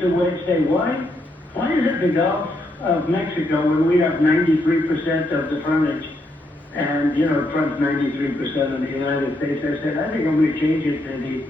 The way say, why is it the Gulf of Mexico when we have 93% of the frontage? And, Trump's 93% of the United States. I said, I think I'm going to change it to the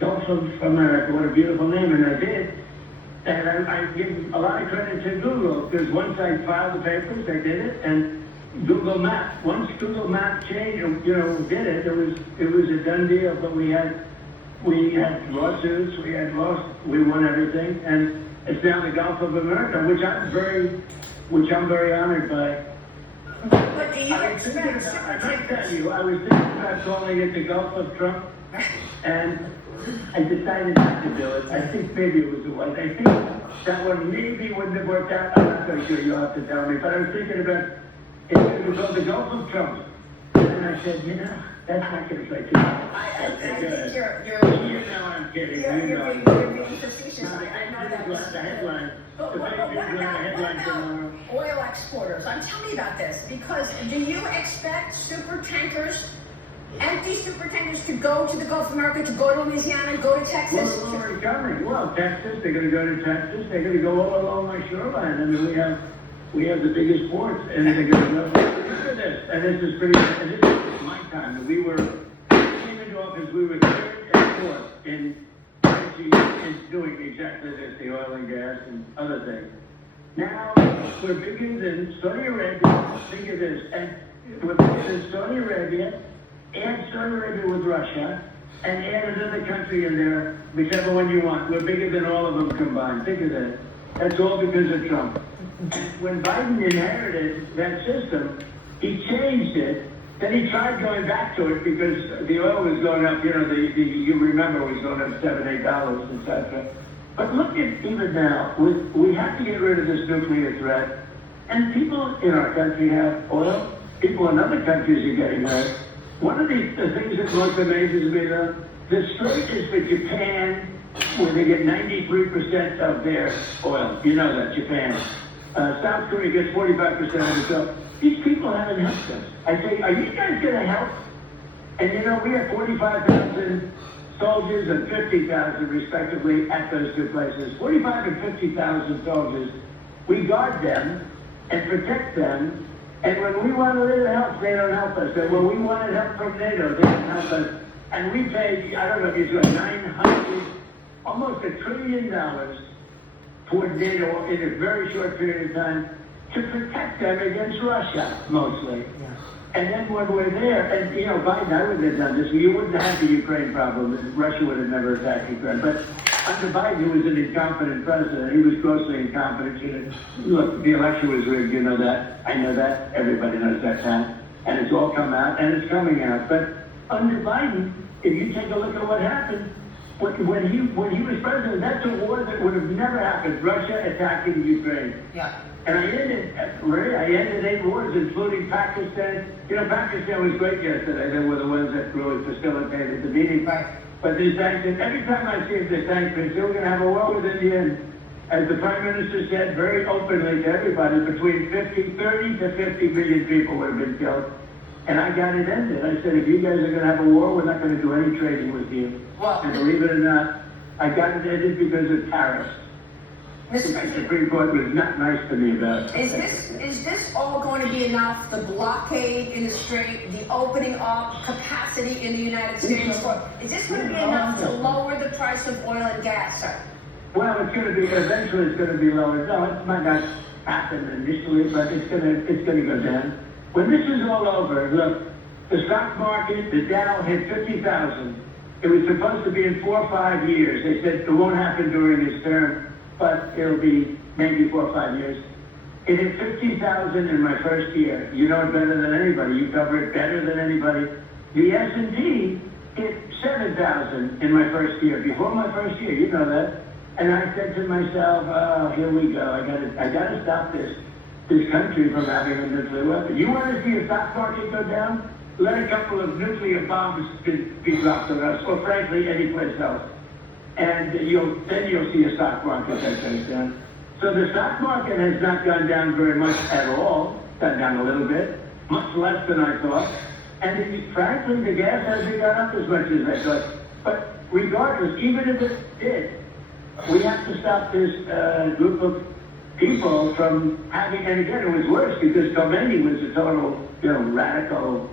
Gulf of America. What a beautiful name, and I did. And I give a lot of credit to Google, because once I filed the papers, I did it, and Google Maps. Once Google Maps changed, did it, it was a done deal. But we had lawsuits, we won everything, and it's now the Gulf of America, which I'm very honored by. But do you expect I was thinking about calling it the Gulf of Trump, and I decided not to do it. I think maybe it was the one. I think that one maybe wouldn't have worked out. I'm not so sure, you'll have to tell me. But I was thinking about it was called the Gulf of Trump. And I said, that's not going to play too well. I think you're I'm kidding. You're being facetious. I know that. The headline. But what about oil exporters? Tell me about this, because do you expect empty super tankers to go to the Gulf of America, to go to Louisiana, go to Texas? Well, it's already coming. Well, Texas, they're going to go to Texas. They're going to go all along my shoreline. I mean, we have the biggest ports, and they're going to go. Look at this. And this is my time. We came into office, we were third and fourth in doing exactly this, the oil and gas and other things. Now, we're bigger than Saudi Arabia. Think of this. And we're bigger than Saudi Arabia, add Saudi Arabia with Russia, and add another country in there, whichever one you want. We're bigger than all of them combined. Think of that. That's all because of Trump. And when Biden inherited that system, he changed it. Then he tried going back to it because the oil was going up, you remember it was going up $7, $8, etc. But look at even now, we have to get rid of this nuclear threat. And people in our country have oil. People in other countries are getting hurt. One of the things that most amazes me, though, the strait is for Japan, where they get 93% of their oil. You know that, Japan. South Korea gets 45% of it. So these people haven't helped us. I say, are you guys going to help? And we have 45,000 soldiers and 50,000 respectively at those two places. 45 and 50,000 soldiers. We guard them and protect them. And when we want a little help, they don't help us. And when we wanted help from NATO, they don't help us. And we paid, I don't know if you saw, almost $1 trillion toward NATO in a very short period of time to protect them against Russia, mostly. Yeah. And then when we're there, and Biden, I wouldn't have done this. You wouldn't have the Ukraine problem. Russia would have never attacked Ukraine. But under Biden, he was an incompetent president. He was grossly incompetent. Look, the election was rigged. You know that. I know that. Everybody knows that fact. And it's all come out, and it's coming out. But under Biden, if you take a look at what happened, when he was president, that's a war that would have never happened. Russia attacking Ukraine. Yeah. And I ended 8 wars, including Pakistan. Pakistan was great yesterday. They were the ones that really facilitated the meeting. Right. But they sanctioned, every time I see the sanctions, we're going to have a war with India. And as the Prime Minister said very openly to everybody, between 30 to 50 million people would have been killed. And I got it ended. I said, if you guys are going to have a war, we're not going to do any trading with you. Well, and believe it or not, I got it ended because of tariffs. The Supreme Court was not nice to me about it. Is this all going to be enough? The blockade in the strait, the opening up capacity in the United States? Is this going to be enough to lower the price of oil and gas, sir? Well, eventually it's going to be lowered. No, it might not happen initially, but it's going to go down. When this is all over, look, the stock market, the Dow hit 50,000. It was supposed to be in 4 or 5 years. They said it won't happen during his term, but it'll be maybe 4 or 5 years. It hit 50,000 in my first year. You know it better than anybody. You cover it better than anybody. The S&P hit 7,000 in my first year, before my first year. You know that. And I said to myself, oh, here we go. I gotta stop this country from having a nuclear weapon. You want to see a stock market go down? Let a couple of nuclear bombs be dropped on us, or frankly, any place else. And then you'll see a stock market that goes down. So the stock market has not gone down very much at all. Gone down a little bit, much less than I thought. And frankly, the gas hasn't gone up as much as I thought. But regardless, even if it did, we have to stop this group of people from having, and again, it was worse because Khomeini was a total, radical,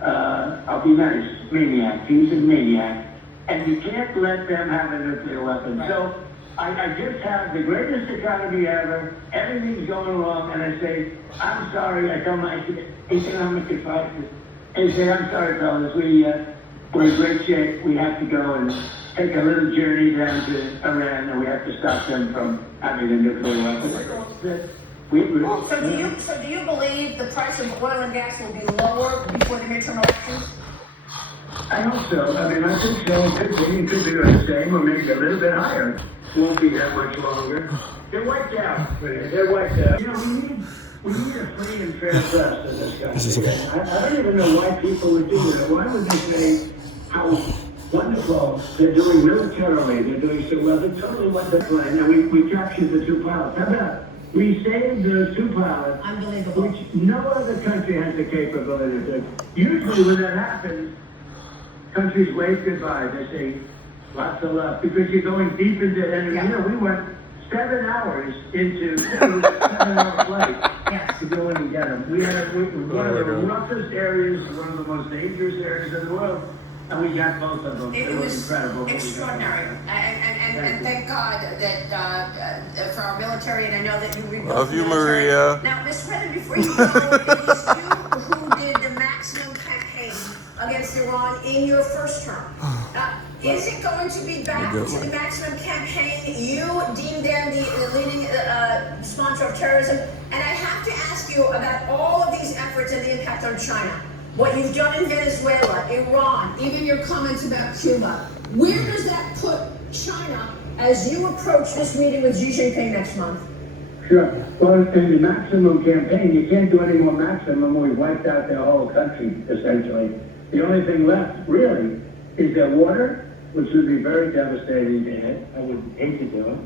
I'll be nice, maniac. He's a maniac. And you can't let them have a nuclear weapon. Right. So I just have the greatest economy ever. Everything's going wrong. And I say, I'm sorry. I tell my economic advisors, I say, I'm sorry, fellas. We're in great shape. We have to go and take a little journey down to Iran, and we have to stop them from having a nuclear weapon. So do you believe the price of oil and gas will be lower before the midterm elections? I hope so. I mean, I think so. It could be the same or maybe a little bit higher. Won't be that much longer. They're wiped out. They're wiped out. We need a free and fair press in this country. I don't even know why people would do that. Why would they say how wonderful they're doing militarily? They're doing so well. They totally went the plan. And we captured the 2 pilots. How about we saved those 2 pilots, Unbelievable. which no other country has the capability to do. Usually when that happens, countries wave goodbye. They say, lots of love, because you're going deep into enemy. Yeah. We went 7 hours into 7-hour flight Yes. to go in and get them. We had one of the roughest areas, one of the most dangerous areas in the world, and we got both of them. It was incredible. extraordinary, and thank God that for our military, and I know that you rebuilt Love the you, military. Maria. Now, Mr. President, before you go, it is you who did the maximum campaign against Iran in your first term. Is it going to be back to the maximum campaign? You deemed them the leading sponsor of terrorism, and I have to ask you about all of these efforts and the impact on China. What you've done in Venezuela, Iran, even your comments about Cuba. Where does that put China as you approach this meeting with Xi Jinping next month? Sure. Well, in the maximum campaign, you can't do any more maximum. We wiped out their whole country, essentially. The only thing left, really, is their water, which would be very devastating to hit. I would hate to do it.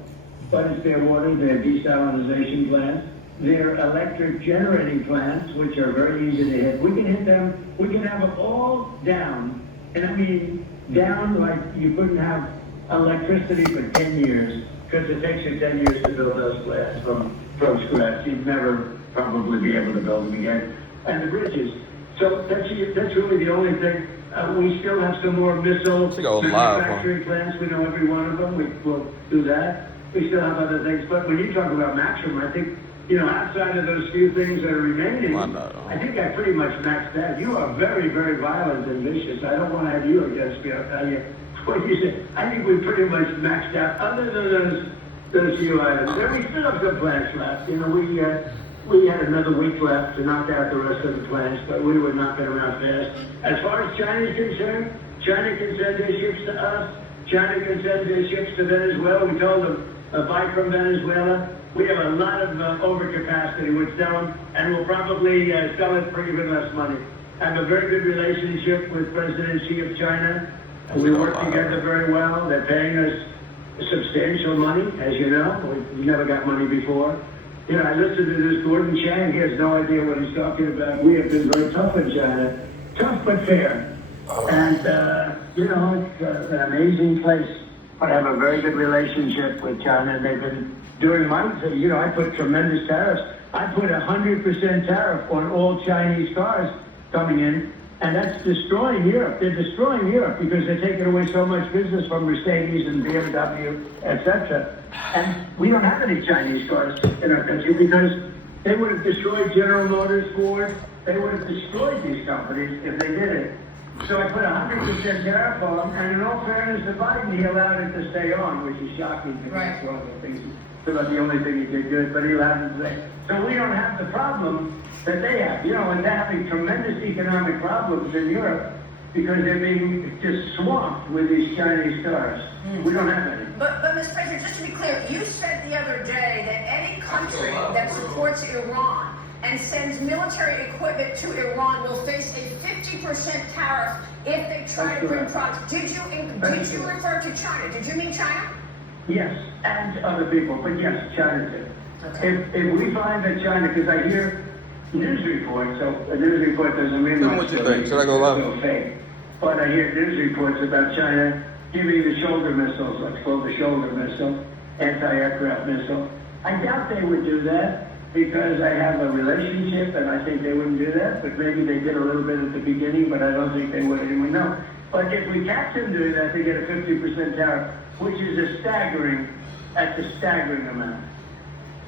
But it's their water, their desalinization plants, their electric generating plants, which are very easy to hit. We can hit them, we can have them all down. And I mean, down like you couldn't have electricity for 10 years, because it takes you 10 years to build those plants from scratch. You'd never probably be able to build them again. And the bridges. So that's really the only thing. We still have some more missile manufacturing plants. We know every one of them. We'll do that. We still have other things. But when you talk about maximum, I think, outside of those few things that are remaining, I think I pretty much maxed that. You are very, very violent and vicious. I don't want to have you against me. I'll tell you what you said. I think we pretty much maxed out, other than those few items. There we still have some plants left. We had another week left to knock out the rest of the plants, but we were knocking them out fast. As far as China is concerned, China can send their ships to us. China can send their ships to Venezuela. We told them, buy from Venezuela. We have a lot of overcapacity. We're selling, and we'll probably sell it for even less money. I have a very good relationship with President Xi of China. We work together very well. They're paying us substantial money, as you know. We never got money before. I listened to this Gordon Chang. He has no idea what he's talking about. We have been very tough in China. Tough but fair. And, it's an amazing place. But I have a very good relationship with China, and they've been doing I put tremendous tariffs. I put 100% tariff on all Chinese cars coming in, and that's destroying Europe. They're destroying Europe because they're taking away so much business from Mercedes and BMW, etc. And we don't have any Chinese cars in our country because they would have destroyed General Motors, Ford. They would have destroyed these companies if they did it. So I put 100% tariff on them, and in all fairness to Biden, he allowed it to stay on, which is shocking because Right. one of the things. It's about the only thing he did good, but he allowed it to stay. So we don't have the problem that they have. And they're having tremendous economic problems in Europe because they're being just swamped with these Chinese cars. We don't have any. But Mr. President, just to be clear, you said the other day that any country that supports Iran and sends military equipment to Iran will face a 50% tariff if they try to bring products. Did you refer to China? Did you mean China? Yes, and other people, but yes, China too. Okay. If we find that China, because I hear news reports, so a news report doesn't mean Tell me much. what you think. Should I go live? It's so fake. But I hear news reports about China giving the shoulder missiles, let's call the shoulder missile, anti-aircraft missile. I doubt they would do that because I have a relationship and I think they wouldn't do that, but maybe they did a little bit at the beginning, but I don't think they would anyway. No. But if we catch them doing that, they get a 50% tariff, which is that's a staggering amount.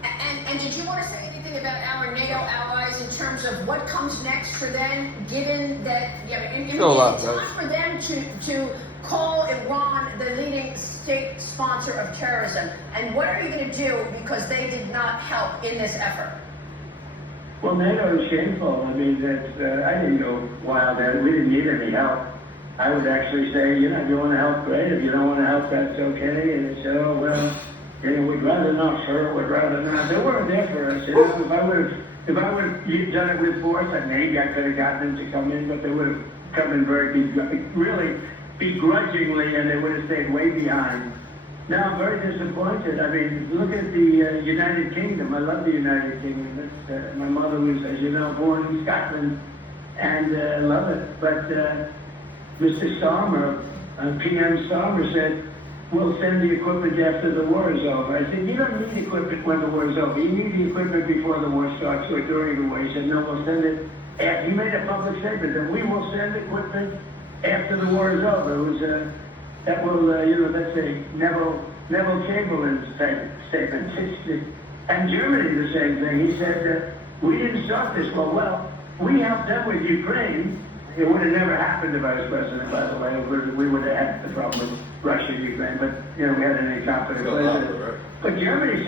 And did you want to say anything about our NATO allies in terms of what comes next for them, given that it's time for them to call Iran the leading state sponsor of terrorism? And what are you going to do because they did not help in this effort? Well, NATO is shameful. I mean, I didn't go wild at it. We didn't need any help. I would actually say, if you want to help, great. If you don't want to help, that's okay. And it's, we'd rather not, sir. We'd rather not. They weren't there for us. If I would have done it with force, maybe I could have gotten them to come in, but they would have come in really begrudgingly, and they would have stayed way behind. Now I'm very disappointed. I mean, look at the United Kingdom. I love the United Kingdom. My mother was, as you know, born in Scotland, and love it. But Mr. Starmer, PM Starmer said, we'll send the equipment after the war is over. I said, you don't need equipment when the war is over. You need the equipment before the war starts or during the war. He said, no, we'll send it after. He made a public statement that we will send equipment after the war is over. It was that's a Neville Chamberlain statement. And Germany, the same thing. He said, we didn't start this war. Well, we helped them with Ukraine. It would have never happened to Vice President, by the way. We would have had the problem with Russia and Ukraine, but we hadn't any confidence. But Germany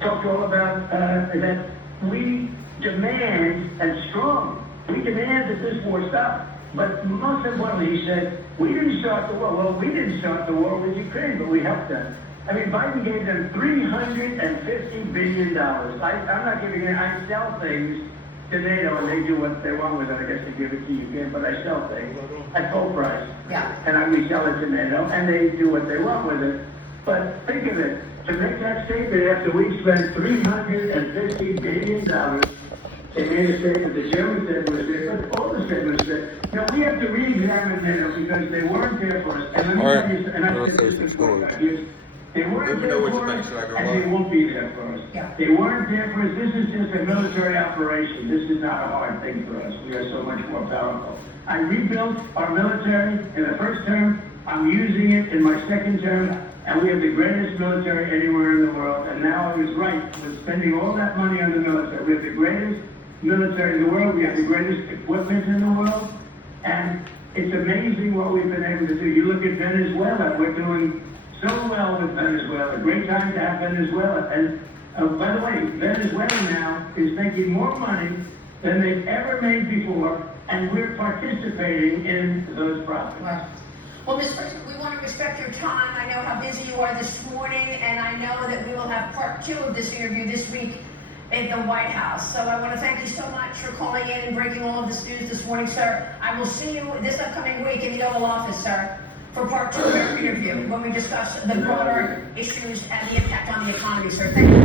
talked all about that we demand, and strong, we demand that this war stop. But most importantly, he said, we didn't start the war. Well, we didn't start the war with Ukraine, but we helped them. I mean, Biden gave them $350 billion. I'm not giving it. I sell things to NATO, and they do what they want with it. I guess they give it to you, but I sell things at full price. Yeah. And we sell it to NATO, and they do what they want with it. But think of it. To make that statement after we spent $350 billion, they made a statement. The German statement was there, but all the statements said, we have to re-examine NATO because they weren't there for us. And let me tell you, and I said this before, they weren't there for us, and they won't be there for us. Yeah. They weren't there for us. This is just a military operation. This is not a hard thing for us. We are so much more powerful. I rebuilt our military in the first term. I'm using it in my second term, and we have the greatest military anywhere in the world. And now I was right with spending all that money on the military. We have the greatest military in the world. We have the greatest equipment in the world. And it's amazing what we've been able to do. You look at Venezuela. We're doing so well with Venezuela. Great time to have Venezuela. And by the way, Venezuela now is making more money than they've ever made before, and we're participating in those profits. Wow. Well, Mr. President, we want to respect your time. I know how busy you are this morning, and I know that we will have part 2 of this interview this week in the White House. So I want to thank you so much for calling in and breaking all of this news this morning, sir. I will see you this upcoming week in the Oval Office, sir, for part 2 of our interview when we discuss the broader issues and the impact on the economy, sir. Thank you.